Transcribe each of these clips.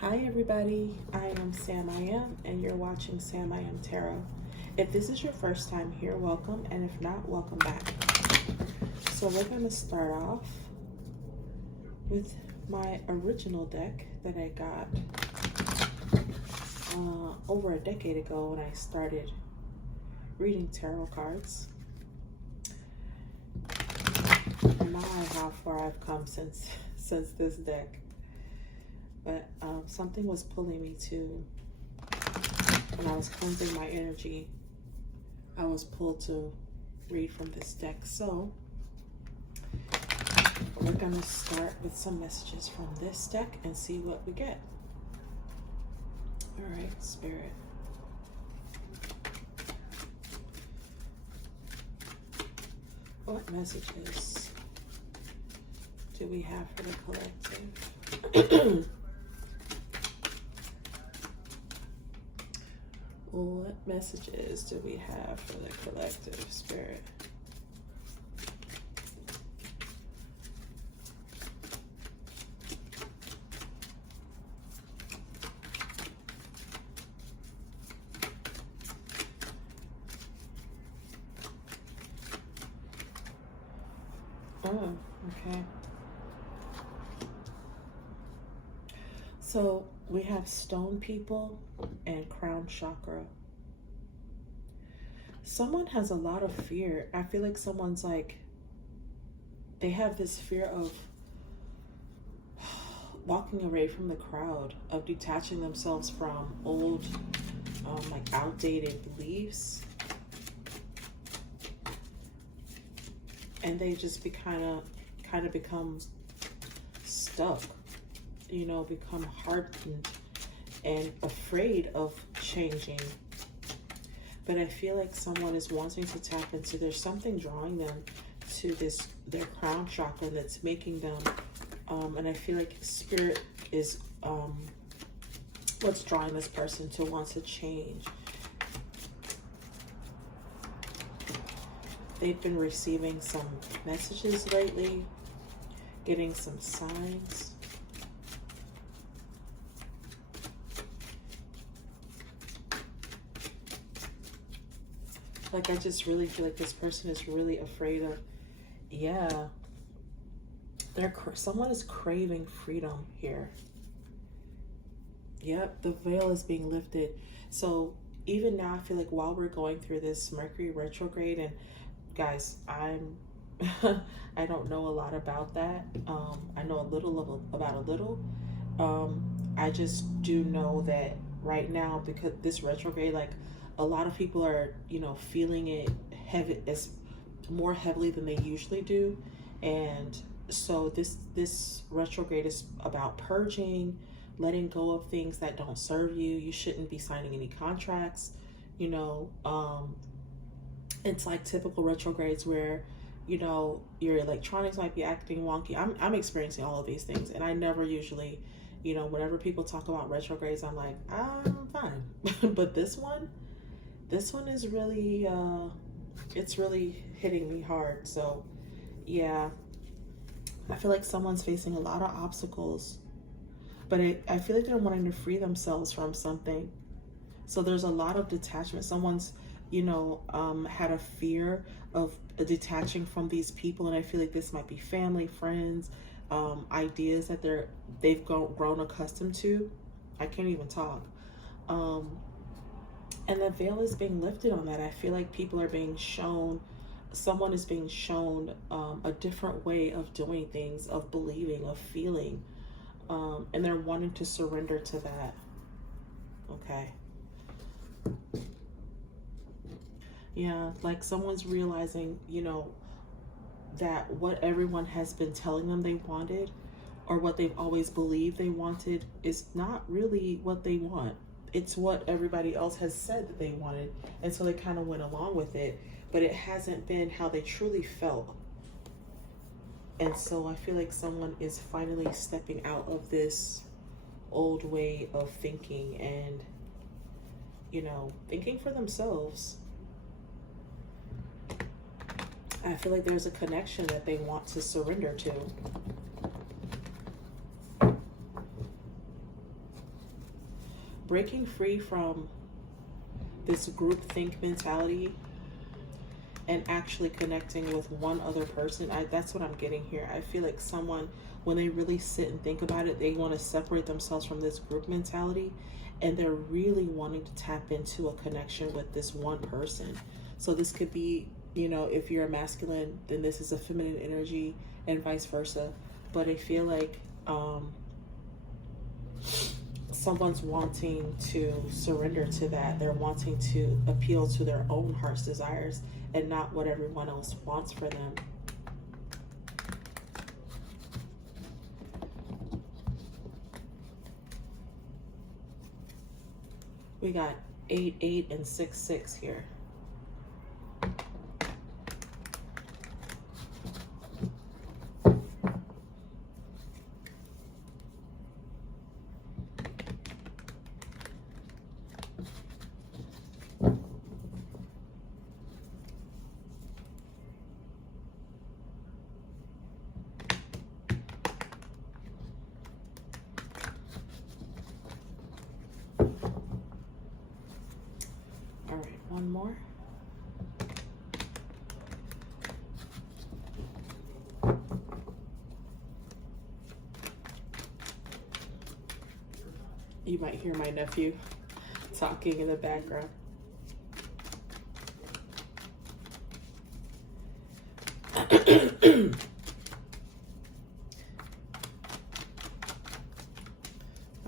Hi everybody, I am Sam I Am, and you're watching Sam I Am Tarot. If this is your first time here, welcome, and if not, welcome back. So we're going to start off with my original deck that I got over a decade ago when I started reading tarot cards. And my, how far I've come since this deck. But something was pulling me to, when I was cleansing my energy, I was pulled to read from this deck. So we're going to start with some messages from this deck and see what we get. All right, Spirit. What messages do we have for the collective? What messages do we have for the collective, Spirit? Oh, okay. So we have stone people and crown chakra. Someone has a lot of fear. I feel like someone's like, they have this fear of walking away from the crowd, of detaching themselves from old, like outdated beliefs. And they just be kind of become stuck, you know, become hardened and afraid of changing. But I feel like someone is wanting to tap into, there's something drawing them to their crown chakra that's making them, and I feel like Spirit is what's drawing this person to want to change. They've been receiving some messages lately, getting some signs. Like, I just really feel like this person is really afraid of, yeah, someone is craving freedom here. Yep, the veil is being lifted. So even now, I feel like while we're going through this Mercury retrograde, and guys, I don't know a lot about that. I know a little about a little. I just do know that right now, because this retrograde, like, a lot of people are, you know, feeling it heavy, as more heavily than they usually do. And so this retrograde is about purging, letting go of things that don't serve you. You shouldn't be signing any contracts, you know. It's like typical retrogrades where, you know, your electronics might be acting wonky. I'm experiencing all of these things, and I never usually, you know, whenever people talk about retrogrades, I'm like, I'm fine. But this one is really, it's really hitting me hard. So yeah, I feel like someone's facing a lot of obstacles, but I feel like they're wanting to free themselves from something. So there's a lot of detachment. Someone's, you know, had a fear of detaching from these people, and I feel like this might be family, friends, ideas that they've grown accustomed to. I can't even talk. And the veil is being lifted on that. I feel like people are being shown, someone is being shown a different way of doing things, of believing, of feeling, and they're wanting to surrender to that. Okay. Yeah, like someone's realizing, you know, that what everyone has been telling them they wanted, or what they've always believed they wanted, is not really what they want. It's what everybody else has said that they wanted. And so they kind of went along with it, but it hasn't been how they truly felt. And so I feel like someone is finally stepping out of this old way of thinking and, you know, thinking for themselves. I feel like there's a connection that they want to surrender to. breaking free from this group think mentality and actually connecting with one other person. That's what I'm getting here. I feel like someone, when they really sit and think about it, they want to separate themselves from this group mentality, and they're really wanting to tap into a connection with this one person. So this could be, you know, if you're a masculine, then this is a feminine energy, and vice versa. But I feel like someone's wanting to surrender to that. They're wanting to appeal to their own heart's desires and not what everyone else wants for them. We got 8, 8, and 6, 6 here. One more. You might hear my nephew talking in the background.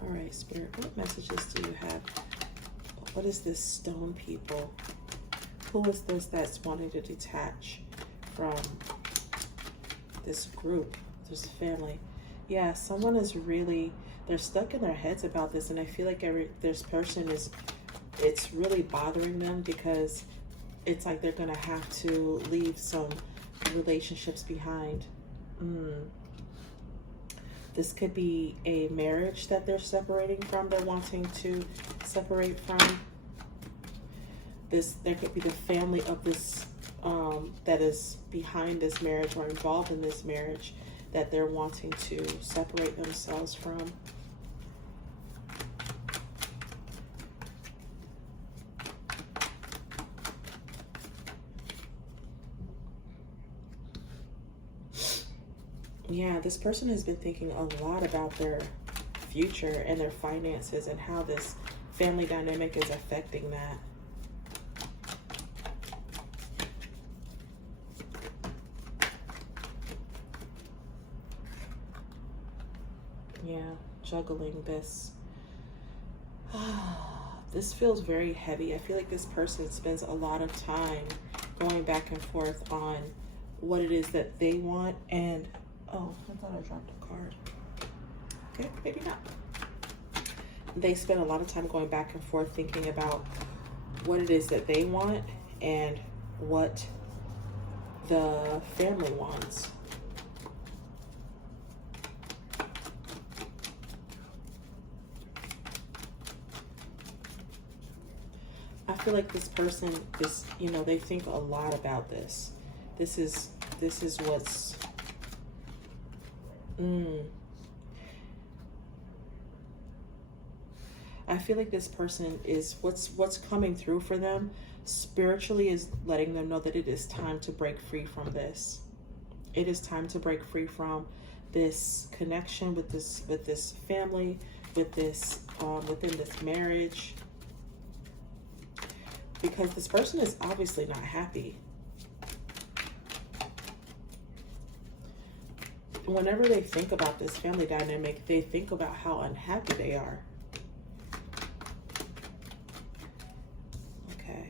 All right, Spirit, what messages do you have? What is this stone people? Who is this that's wanting to detach from this group, this family? Yeah, someone is really, they're stuck in their heads about this, and I feel like this person is, it's really bothering them because it's like they're gonna have to leave some relationships behind. This could be a marriage that they're separating from, they're wanting to separate from. There could be the family of this that is behind this marriage or involved in this marriage that they're wanting to separate themselves from. Yeah, this person has been thinking a lot about their future and their finances and how this family dynamic is affecting that. Yeah, juggling this. This feels very heavy. I feel like this person spends a lot of time going back and forth on what it is that they want. And, oh, I thought I dropped a card. Okay, maybe not. They spend a lot of time going back and forth thinking about what it is that they want and what the family wants. I feel like this person is, you know, they think a lot about this. This is what's, I feel like this person is, what's coming through for them spiritually is letting them know that it is time to break free from this. It is time to break free from this connection with this family, with this, within this marriage. Because this person is obviously not happy. Whenever they think about this family dynamic, they think about how unhappy they are. Okay.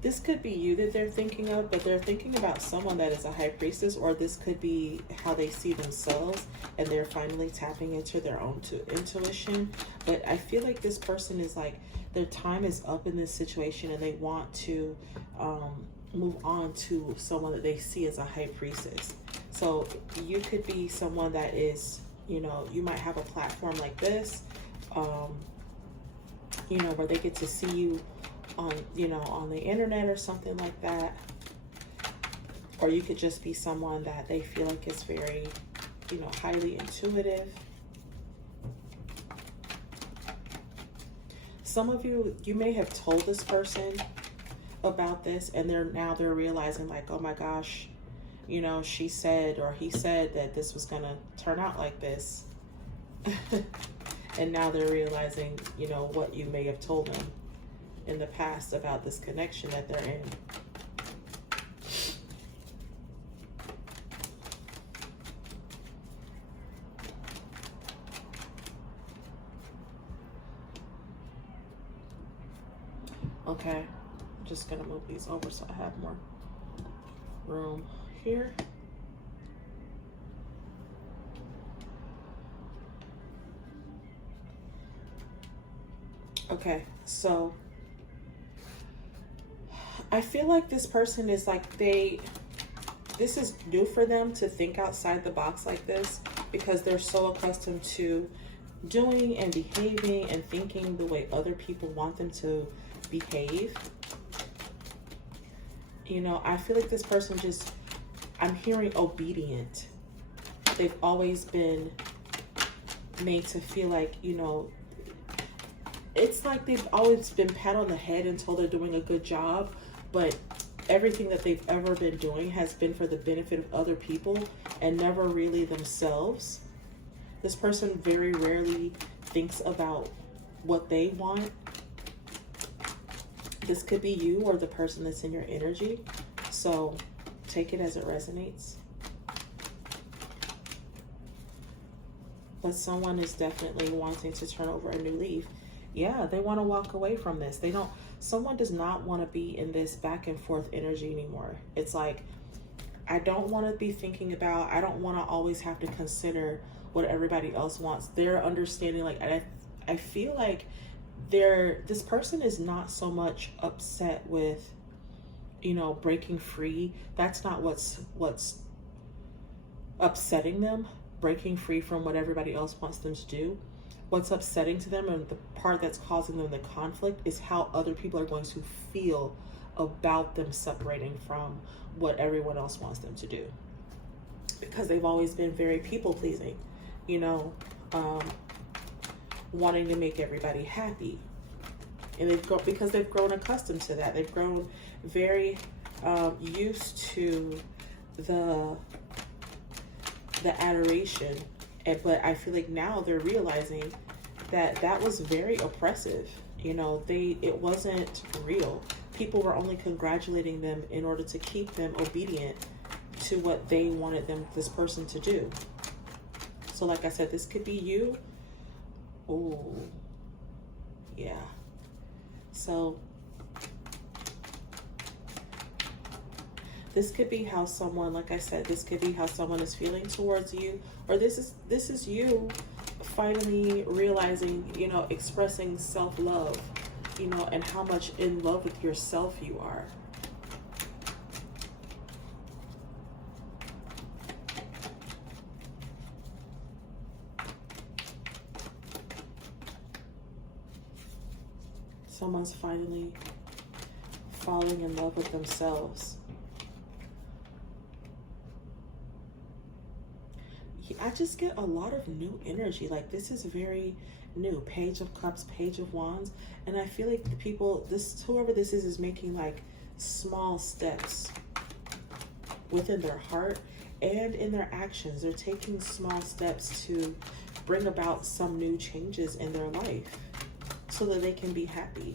This could be you that they're thinking of, but they're thinking about someone that is a high priestess, or this could be how they see themselves and they're finally tapping into their own intuition. But I feel like this person is like, their time is up in this situation and they want to move on to someone that they see as a high priestess. So you could be someone that is, you know, you might have a platform like this, you know, where they get to see you on, you know, on the internet or something like that. Or you could just be someone that they feel like is very, you know, highly intuitive. Some of you, you may have told this person about this, and they're realizing like, oh my gosh, you know, she said or he said that this was gonna turn out like this. And now they're realizing, you know, what you may have told them in the past about this connection that they're in. Okay, I'm just gonna move these over so I have more room here. Okay, so I feel like this person is like this is new for them to think outside the box like this, because they're so accustomed to doing and behaving and thinking the way other people want them to behave. You know, I feel like this person just, I'm hearing obedient. They've always been made to feel like, you know, it's like they've always been pat on the head and told they're doing a good job, but everything that they've ever been doing has been for the benefit of other people and never really themselves. This person very rarely thinks about what they want. This could be you or the person that's in your energy, so take it as it resonates. But someone is definitely wanting to turn over a new leaf. Yeah, they want to walk away from this. Someone does not want to be in this back and forth energy anymore. It's like, I don't want to be thinking about, I don't want to always have to consider what everybody else wants. They're understanding, like, I feel like this person is not so much upset with, you know, breaking free. That's not what's upsetting them, breaking free from what everybody else wants them to do. What's upsetting to them, and the part that's causing them the conflict, is how other people are going to feel about them separating from what everyone else wants them to do. Because they've always been very people-pleasing, you know, wanting to make everybody happy. And because they've grown accustomed to that. They've grown very used to the adoration. But I feel like now they're realizing that was very oppressive. You know, it wasn't real. People were only congratulating them in order to keep them obedient to what they wanted this person to do. So like I said, this could be you. Oh, yeah. So this could be how someone, like I said, this could be how someone is feeling towards you, or this is you finally realizing, you know, expressing self-love, you know, and how much in love with yourself you are. Someone's finally falling in love with themselves. I just get a lot of new energy. Like, this is very new. Page of Cups, Page of Wands. And I feel like the people, whoever this is making like small steps within their heart and in their actions. They're taking small steps to bring about some new changes in their life so that they can be happy.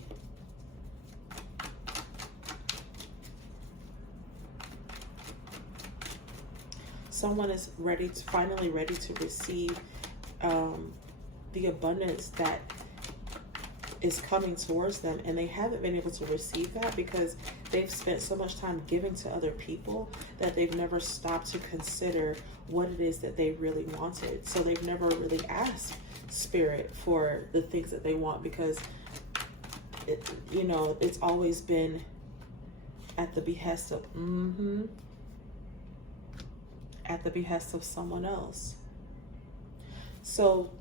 Someone is finally ready to receive the abundance that is coming towards them, and they haven't been able to receive that because they've spent so much time giving to other people that they've never stopped to consider what it is that they really wanted. So they've never really asked Spirit for the things that they want, because you know, it's always been at the behest of at the behest of someone else. So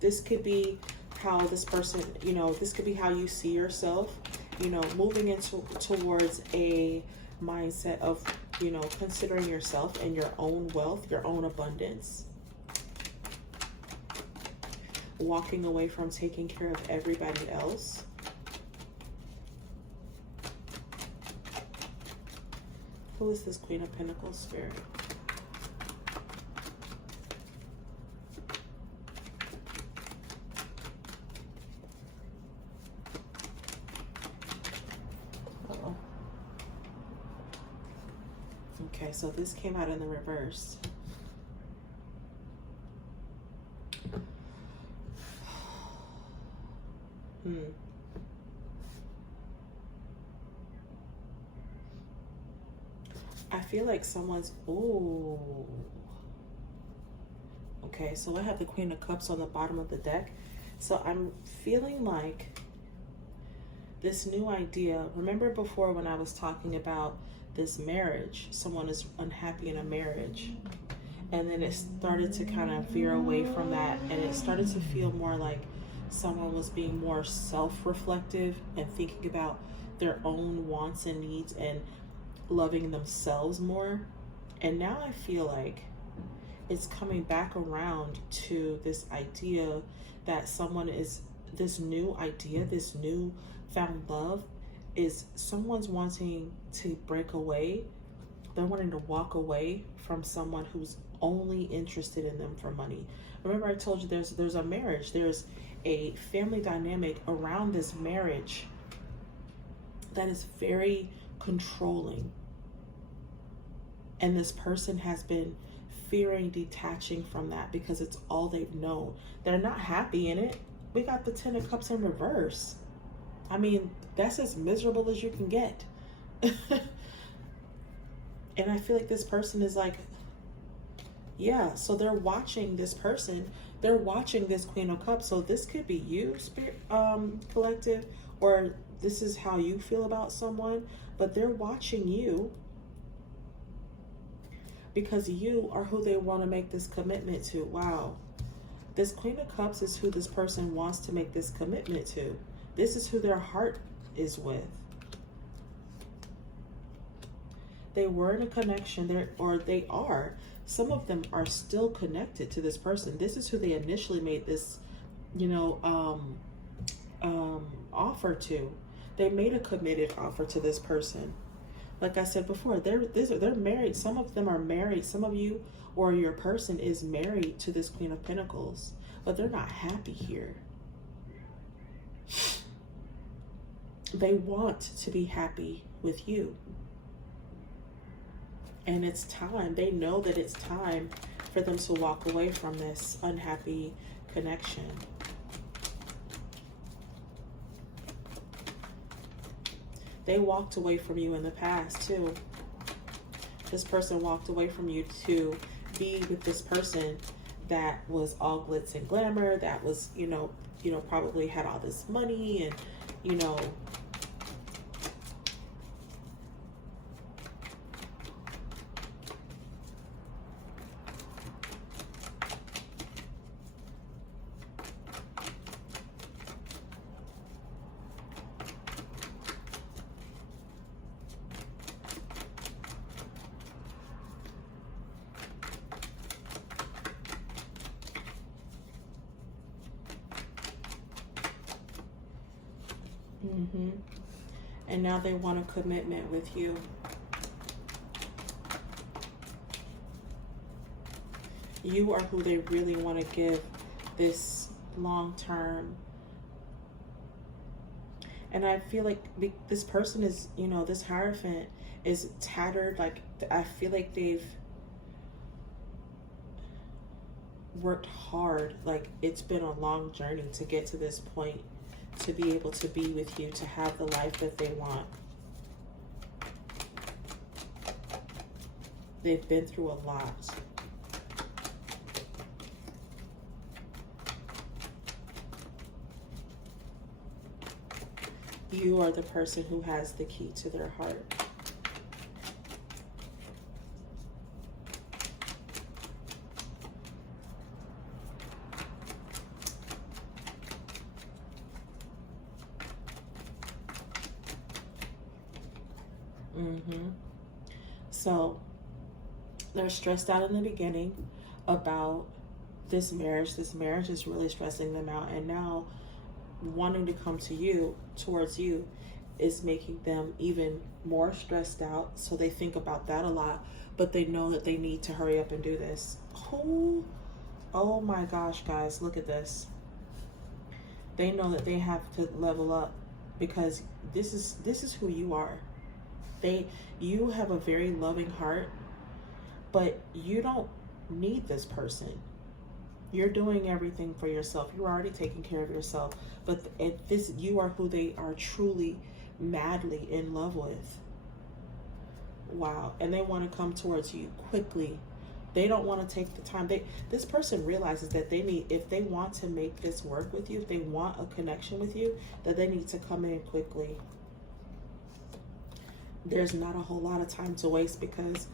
this could be how this person, you know, this could be how you see yourself, you know, moving towards a mindset of, you know, considering yourself and your own wealth, your own abundance. walking away from taking care of everybody else. Who is this Queen of Pentacles spirit? Uh-oh. Okay, so this came out in the reverse. I feel like someone's, ooh. Okay, so I have the Queen of Cups on the bottom of the deck. So I'm feeling like this new idea, remember before when I was talking about this marriage, someone is unhappy in a marriage, and then it started to kind of veer away from that, and it started to feel more like someone was being more self-reflective and thinking about their own wants and needs and loving themselves more. And now I feel like it's coming back around to this idea that someone is, this new idea, this new found love is someone's wanting to break away. They're wanting to walk away from someone who's only interested in them for money. Remember I told you there's a marriage, there's a family dynamic around this marriage that is very controlling. And this person has been fearing detaching from that because it's all they've known. They're not happy in it. We got the 10 of Cups in reverse. I mean, that's as miserable as you can get. And I feel like this person is like, yeah, so they're watching this person. They're watching this Queen of Cups. So this could be you, spirit, collective, or this is how you feel about someone, but they're watching you because you are who they want to make this commitment to. Wow. This Queen of Cups is who this person wants to make this commitment to. This is who their heart is with. They were in a connection, or they are. Some of them are still connected to this person. This is who they initially made this, offer to. They made a committed offer to this person. Like I said before, they're married. Some of them are married. Some of you or your person is married to this Queen of Pentacles, but they're not happy here. They want to be happy with you. And it's time. They know that it's time for them to walk away from this unhappy connection. They walked away from you in the past too. This person walked away from you to be with this person that was all glitz and glamour, that was, probably had all this money and, and now they want a commitment with you. You are who they really want to give this long term. And I feel like this person is, this Hierophant is tattered. Like, I feel like they've worked hard. Like, it's been a long journey to get to this point, to be able to be with you, to have the life that they want. They've been through a lot. You are the person who has the key to their heart. So they're stressed out in the beginning about this marriage is really stressing them out, and now wanting to come to you, towards you, is making them even more stressed out. So they think about that a lot, but they know that they need to hurry up and do this. Oh my gosh, guys, look at this. They know that they have to level up, because this is who you are. You have a very loving heart, but you don't need this person. You're doing everything for yourself. You're already taking care of yourself. But you are who they are truly, madly in love with. Wow. And they want to come towards you quickly. They don't want to take the time. This person realizes that if they want to make this work with you, if they want a connection with you, that they need to come in quickly. There's not a whole lot of time to waste, because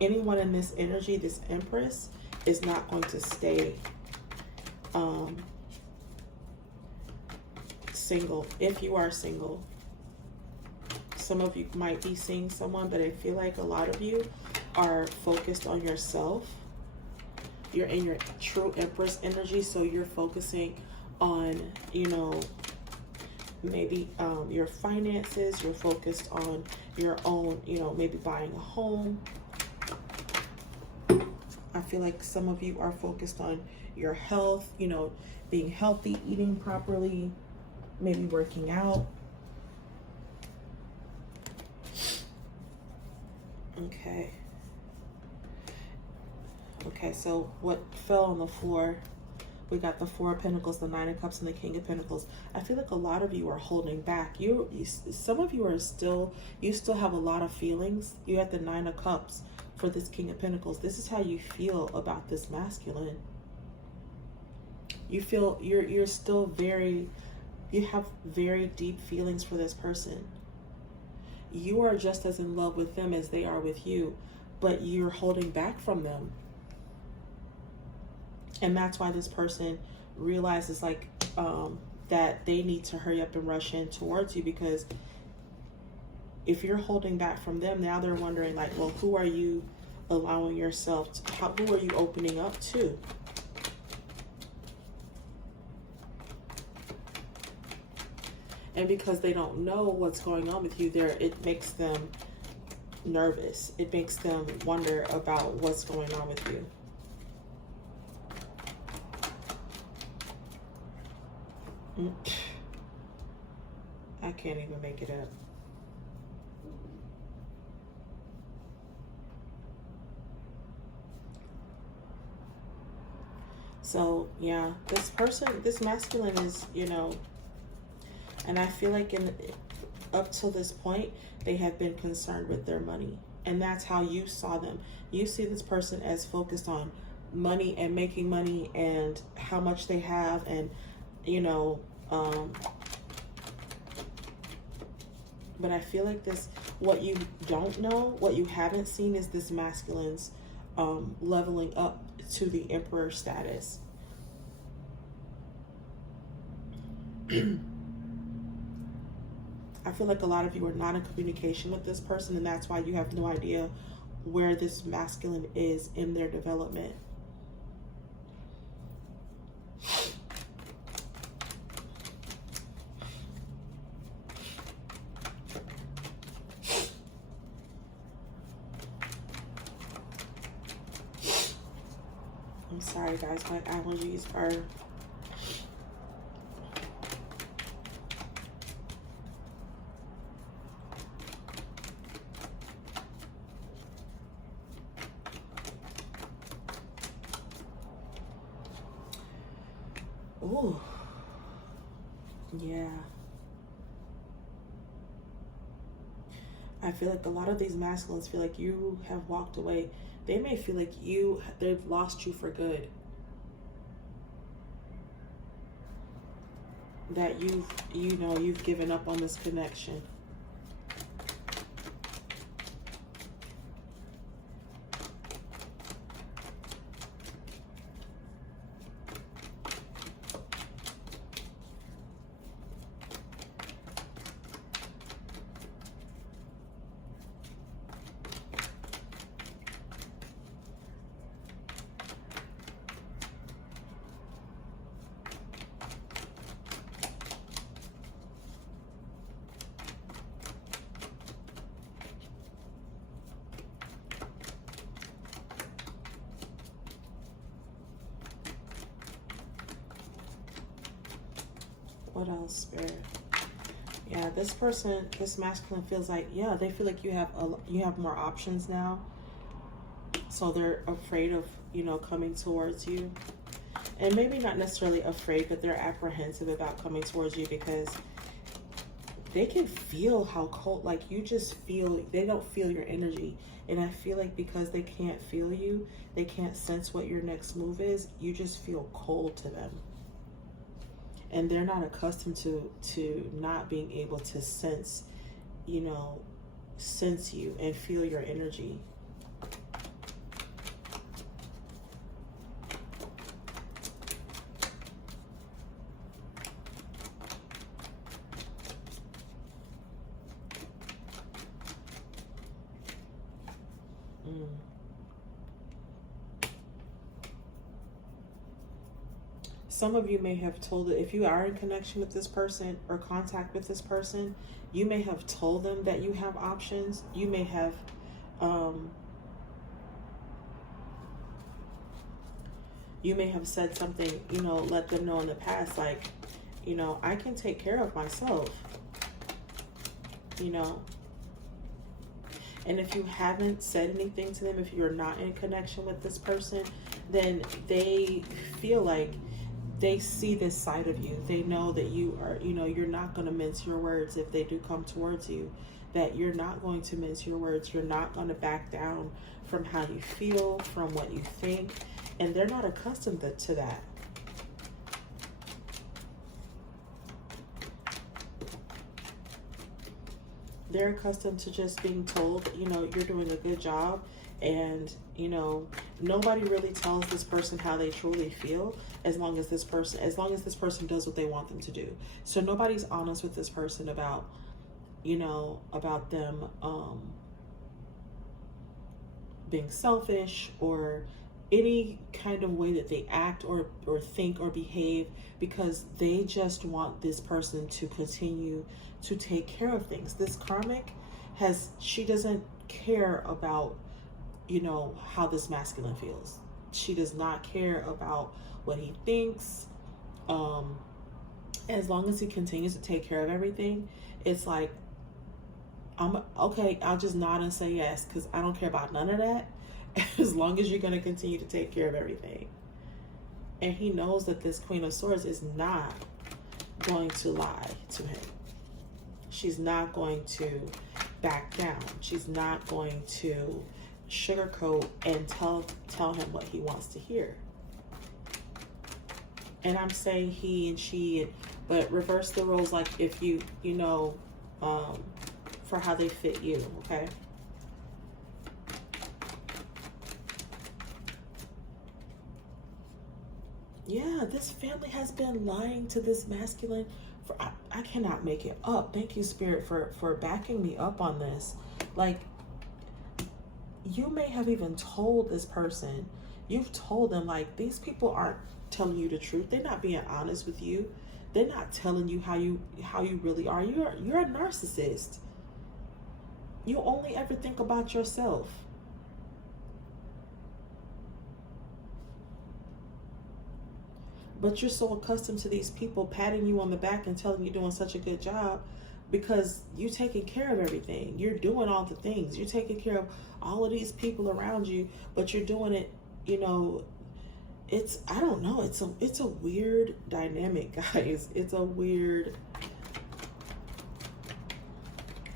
anyone in this energy, this Empress, is not going to stay single. If you are single, some of you might be seeing someone, but I feel like a lot of you are focused on yourself. You're in your true Empress energy, so you're focusing on, maybe your finances. You're focused on your own, maybe buying a home. I feel like some of you are focused on your health, being healthy, eating properly, maybe working out. Okay, so what fell on the floor? We got the Four of Pentacles, the Nine of Cups, and the King of Pentacles. I feel like a lot of you are holding back. Some of you are still have a lot of feelings. You have the Nine of Cups for this King of Pentacles. This is how you feel about this masculine. You feel you're still you have very deep feelings for this person. You are just as in love with them as they are with you, but you're holding back from them. And that's why this person realizes that they need to hurry up and rush in towards you, because if you're holding back from them, now they're wondering well, who are you allowing yourself to, who are you opening up to? And because they don't know what's going on with you there, it makes them nervous. It makes them wonder about what's going on with you. I can't even make it up. So yeah, this masculine is, and I feel like up till this point, they have been concerned with their money. And that's how you saw them. You see this person as focused on money and making money and how much they have, and but I feel like what you don't know, what you haven't seen, is this masculine's leveling up to the Emperor status. I feel like a lot of you are not in communication with this person, and that's why you have no idea where this masculine is in their development. I'm sorry guys, my allergies are ooh, yeah. I feel like a lot of these masculines feel like you have walked away. They may feel like they've lost you for good. That you've given up on this connection. What else, Spirit? Yeah, this person, this masculine feels like, yeah, they feel like you have more options now. So they're afraid of, you know, coming towards you. And maybe not necessarily afraid, but they're apprehensive about coming towards you because they can feel how cold, like you just feel, they don't feel your energy. And I feel like because they can't feel you, they can't sense what your next move is, you just feel cold to them. And they're not accustomed to not being able to sense, you know, sense you and feel your energy. Some of you may have told it, if you are in connection with this person or contact with this person, you may have told them that you have options. You may have said something, you know, let them know in the past, like, you know, I can take care of myself, you know. And if you haven't said anything to them, if you're not in connection with this person, then they feel like they see this side of you. They know that you are, you know, you're not going to mince your words if they do come towards you, that you're not going to mince your words. You're not going to back down from how you feel, from what you think. And they're not accustomed to that. They're accustomed to just being told, you know, you're doing a good job. And, you know, nobody really tells this person how they truly feel as long as this person does what they want them to do. So nobody's honest with this person about, you know, about them being selfish or any kind of way that they act or think or behave, because they just want this person to continue to take care of things. This karmic she doesn't care about, you know, how this masculine feels. She does not care about what he thinks. As long as he continues to take care of everything, it's like, I'm okay, I'll just nod and say yes, because I don't care about none of that, as long as you're going to continue to take care of everything. And he knows that this Queen of Swords is not going to lie to him. She's not going to back down. She's not going to sugarcoat and tell him what he wants to hear. And I'm saying he and she, but reverse the roles, like if you know, for how they fit you, okay? Yeah, this family has been lying to this masculine for, I cannot make it up. Thank you, Spirit, for backing me up on this. Like, you may have even told this person, you've told them, like, these people aren't telling you the truth. They're not being honest with you. They're not telling you how you really are. You're a narcissist. You only ever think about yourself. But you're so accustomed to these people patting you on the back and telling you doing such a good job, because you're taking care of everything. You're doing all the things. You're taking care of all of these people around you, but you're doing it, you know, I don't know, it's a weird dynamic, guys. It's a weird,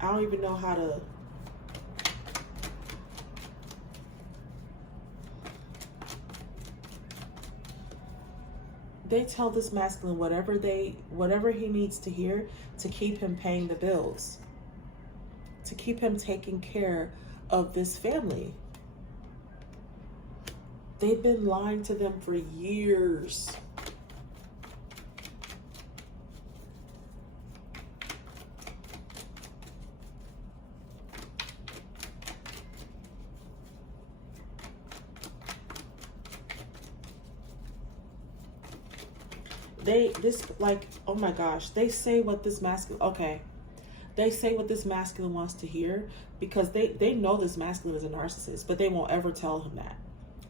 I don't even know how to, they tell this masculine whatever he needs to hear to keep him paying the bills, to keep him taking care of this family. They've been lying to them for years. Oh my gosh, they say what this masculine, okay. They say what this masculine wants to hear, because they know this masculine is a narcissist, but they won't ever tell him that.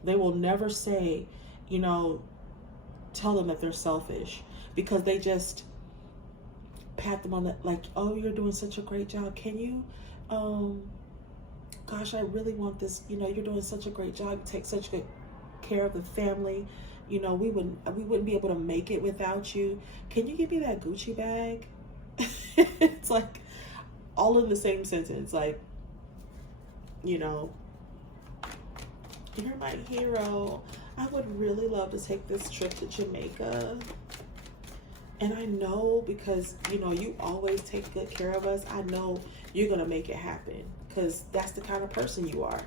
They will never say, you know, tell them that they're selfish, because they just, pat them on the, like, oh, you're doing such a great job. Can you, gosh, I really want this. You know, you're doing such a great job. You take such good care of the family. You know, we wouldn't be able to make it without you. Can you give me that Gucci bag? It's like all in the same sentence. Like, you know, you're my hero. I would really love to take this trip to Jamaica. And I know, because, you know, you always take good care of us, I know you're going to make it happen, because that's the kind of person you are.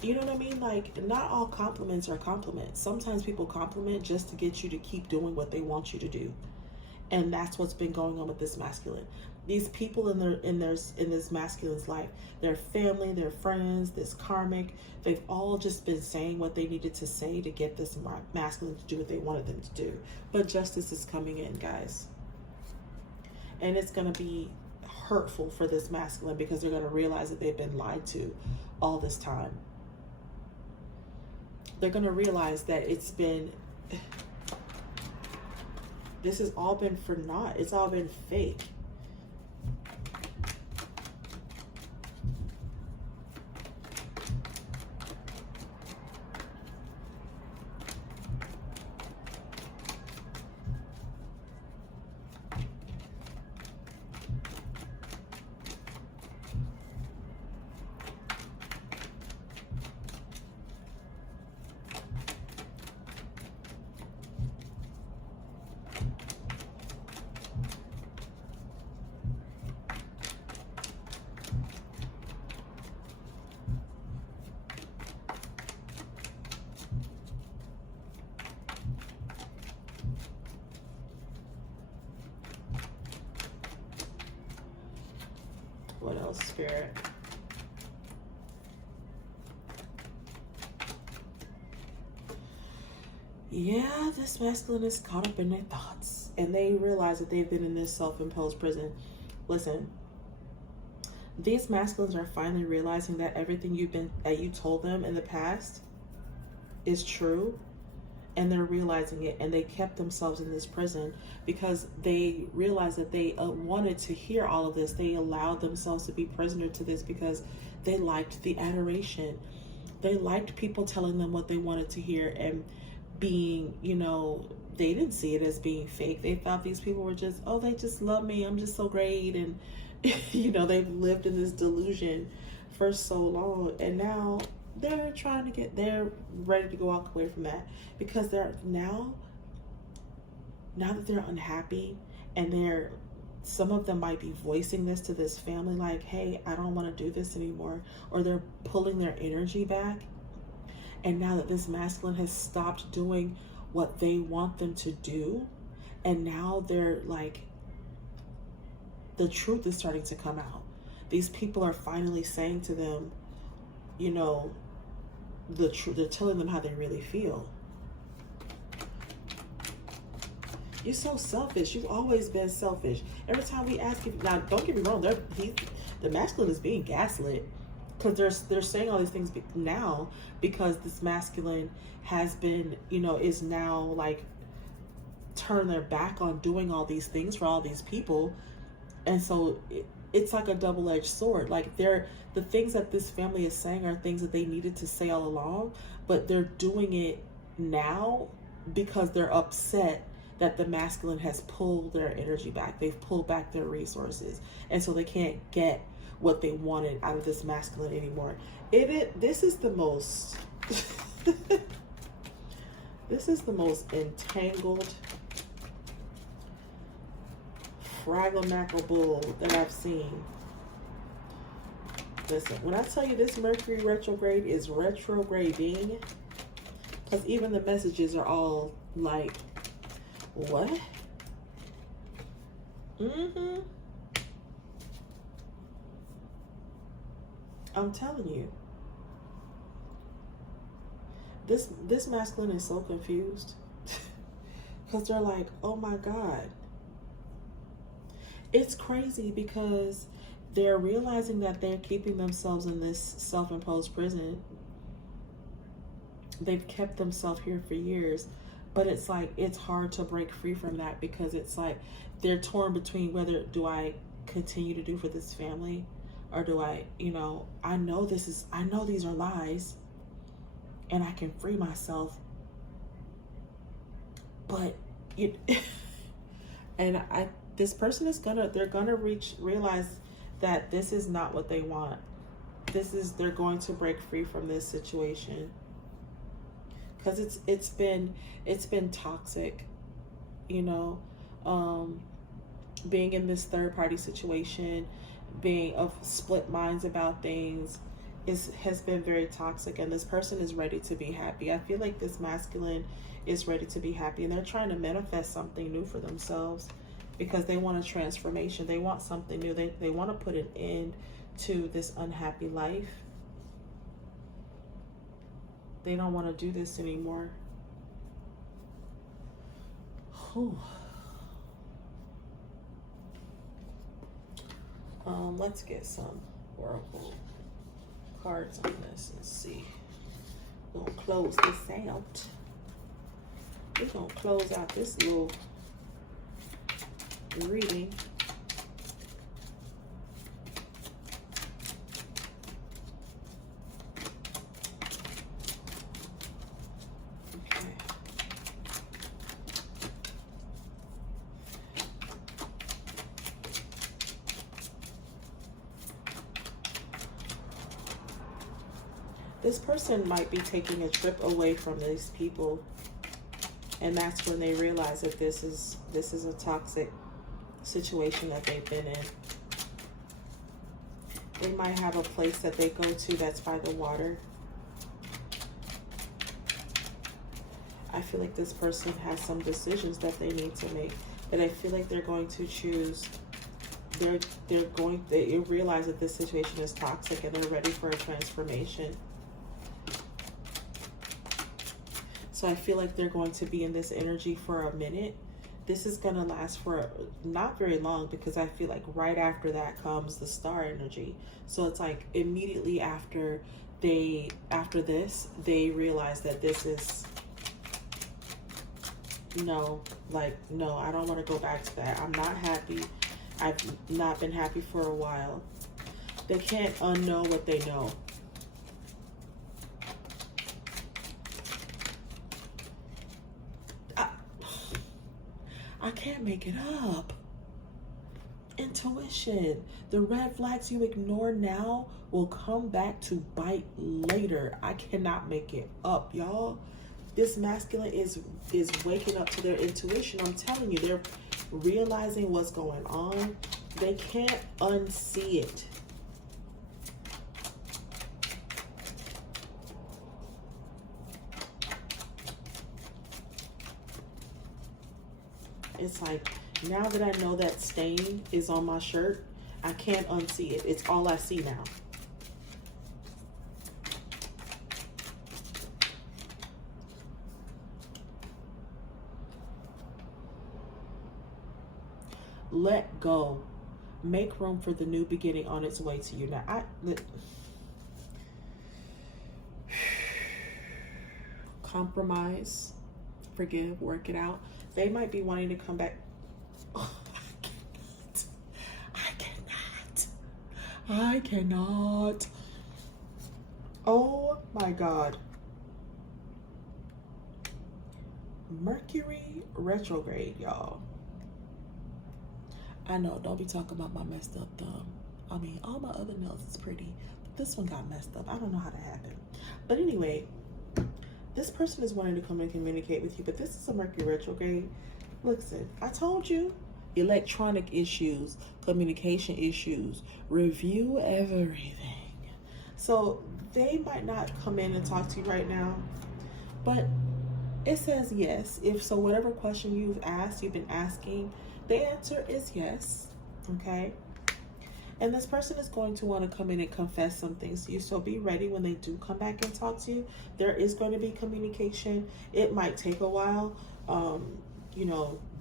You know what I mean? Like, not all compliments are compliments. Sometimes people compliment just to get you to keep doing what they want you to do. And that's what's been going on with this masculine. These people in this masculine's life, their family, their friends, this karmic, they've all just been saying what they needed to say to get this masculine to do what they wanted them to do. But justice is coming in, guys. And it's going to be hurtful for this masculine, because they're going to realize that they've been lied to all this time. They're going to realize that it's been, this has all been for naught. It's all been fake. What else, Spirit? Yeah, this masculine is caught up in their thoughts, and they realize that they've been in this self-imposed prison. Listen, these masculines are finally realizing that everything you told them in the past is true, and they're realizing it, and they kept themselves in this prison because they realized that they wanted to hear all of this. They allowed themselves to be prisoner to this because they liked the adoration. They liked people telling them what they wanted to hear, and being, you know, they didn't see it as being fake. They thought these people were just, oh, they just love me, I'm just so great. And you know, they've lived in this delusion for so long, and now they're they're ready to walk away from that, because they're now that they're unhappy, and some of them might be voicing this to this family, like, hey, I don't want to do this anymore, or they're pulling their energy back. And now that this masculine has stopped doing what they want them to do, and now they're like, the truth is starting to come out. These people are finally saying to them, you know, the truth. They're telling them how they really feel. You're so selfish. You've always been selfish. Every time we ask you, now don't get me wrong, the masculine is being gaslit, because they're saying all these things now because this masculine has been, you know, is now like turned their back on doing all these things for all these people. And so it's like a double-edged sword. Like, the things that this family is saying are things that they needed to say all along, but they're doing it now because they're upset that the masculine has pulled their energy back. They've pulled back their resources, and so they can't get what they wanted out of this masculine anymore. This is the most this is the most entangled fraggle mackerel bull that I've seen. Listen, when I tell you this Mercury retrograde is retrograding, because even the messages are all like, what? I'm telling you, this masculine is so confused because they're like, oh my God. It's crazy because they're realizing that they're keeping themselves in this self-imposed prison. They've kept themselves here for years, But it's like, it's hard to break free from that, because it's like they're torn between whether do I continue to do for this family, or do I, I know these are lies and I can free myself, but and this person is they're gonna realize that this is not what they want. They're going to break free from this situation, because it's been toxic, being in this third party situation, being of split minds about things has been very toxic, and this person is ready to be happy. I feel like this masculine is ready to be happy, and they're trying to manifest something new for themselves, because they want a transformation. They want something new. They want to put an end to this unhappy life. They don't want to do this anymore. Whew. Let's get some oracle cards on this and see. We're gonna close this out. We're gonna close out this little reading. Okay. This person might be taking a trip away from these people, and that's when they realize that this is a toxic situation that they've been in. They might have a place that they go to that's by the water. I feel like this person has some decisions that they need to make, but I feel like they're going to choose. They realize that this situation is toxic, and they're ready for a transformation. So I feel like they're going to be in this energy for a minute. This is going to last for not very long, because I feel like right after that comes the star energy. So it's like immediately after this, they realize that this is, no, I don't want to go back to that. I'm not happy. I've not been happy for a while. They can't unknow what they know. I can't make it up. Intuition. The red flags you ignore now will come back to bite later. I cannot make it up, y'all. This masculine is waking up to their intuition. I'm telling you, they're realizing what's going on. They can't unsee it. It's like, now that I know that stain is on my shirt, I can't unsee it. It's all I see now. Let go. Make room for the new beginning on its way to you. Now, compromise, forgive, work it out. They might be wanting to come back. Oh, I cannot. Oh my God. Mercury retrograde, y'all. I know, don't be talking about my messed up thumb. I mean, all my other nails is pretty, but this one got messed up. I don't know how that happened. But anyway, this person is wanting to come and communicate with you, but this is a Mercury retrograde. Listen, I told you, electronic issues, communication issues, review everything. So they might not come in and talk to you right now, but it says yes. If so, whatever question you've been asking, the answer is yes. Okay. And this person is going to want to come in and confess some things to you. So be ready when they do come back and talk to you. There is going to be communication. It might take a while.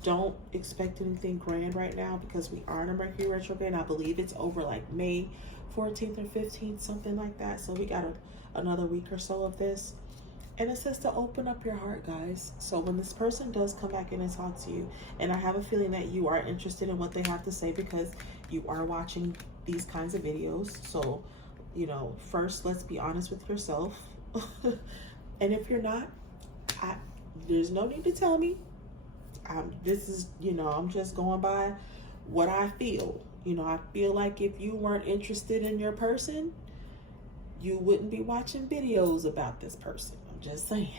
Don't expect anything grand right now, because we are in a Mercury retrograde. I believe it's over like May 14th or 15th, something like that. So we got another week or so of this. And it says to open up your heart, guys. So when this person does come back in and talk to you, and I have a feeling that you are interested in what they have to say because you are watching these kinds of videos. So, you know, first, let's be honest with yourself. And if you're not, there's no need to tell me. This is, you know, I'm just going by what I feel. You know, I feel like if you weren't interested in your person, you wouldn't be watching videos about this person. I'm just saying.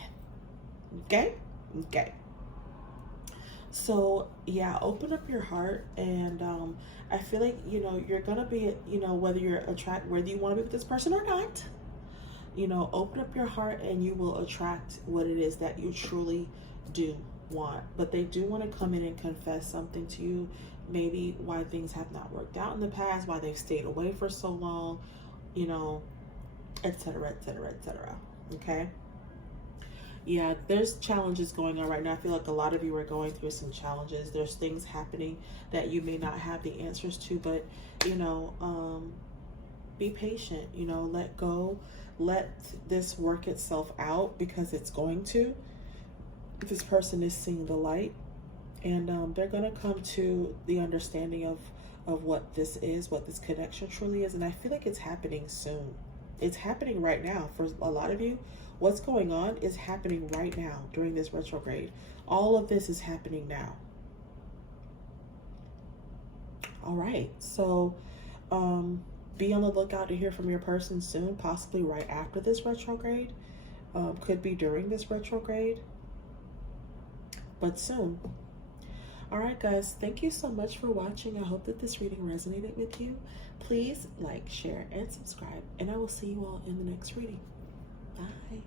Okay? Okay. So, yeah, open up your heart. And I feel like, you know, you're going to be, you know, whether you want to be with this person or not, you know, open up your heart and you will attract what it is that you truly do want. But they do want to come in and confess something to you. Maybe why things have not worked out in the past, why they've stayed away for so long, you know, etc., etc., etc. Okay? Yeah, there's challenges going on right now. I feel like a lot of you are going through some challenges. There's things happening that you may not have the answers to, but, you know, be patient, you know, let go, let this work itself out because it's going to. This person is seeing the light, and they're going to come to the understanding of what this is, what this connection truly is. And I feel like it's happening soon. It's happening right now for a lot of you. What's going on is happening right now during this retrograde. All of this is happening now. All right. So be on the lookout to hear from your person soon, possibly right after this retrograde. Could be during this retrograde, but soon. All right, guys, thank you so much for watching. I hope that this reading resonated with you. Please like, share, and subscribe, and I will see you all in the next reading. Bye.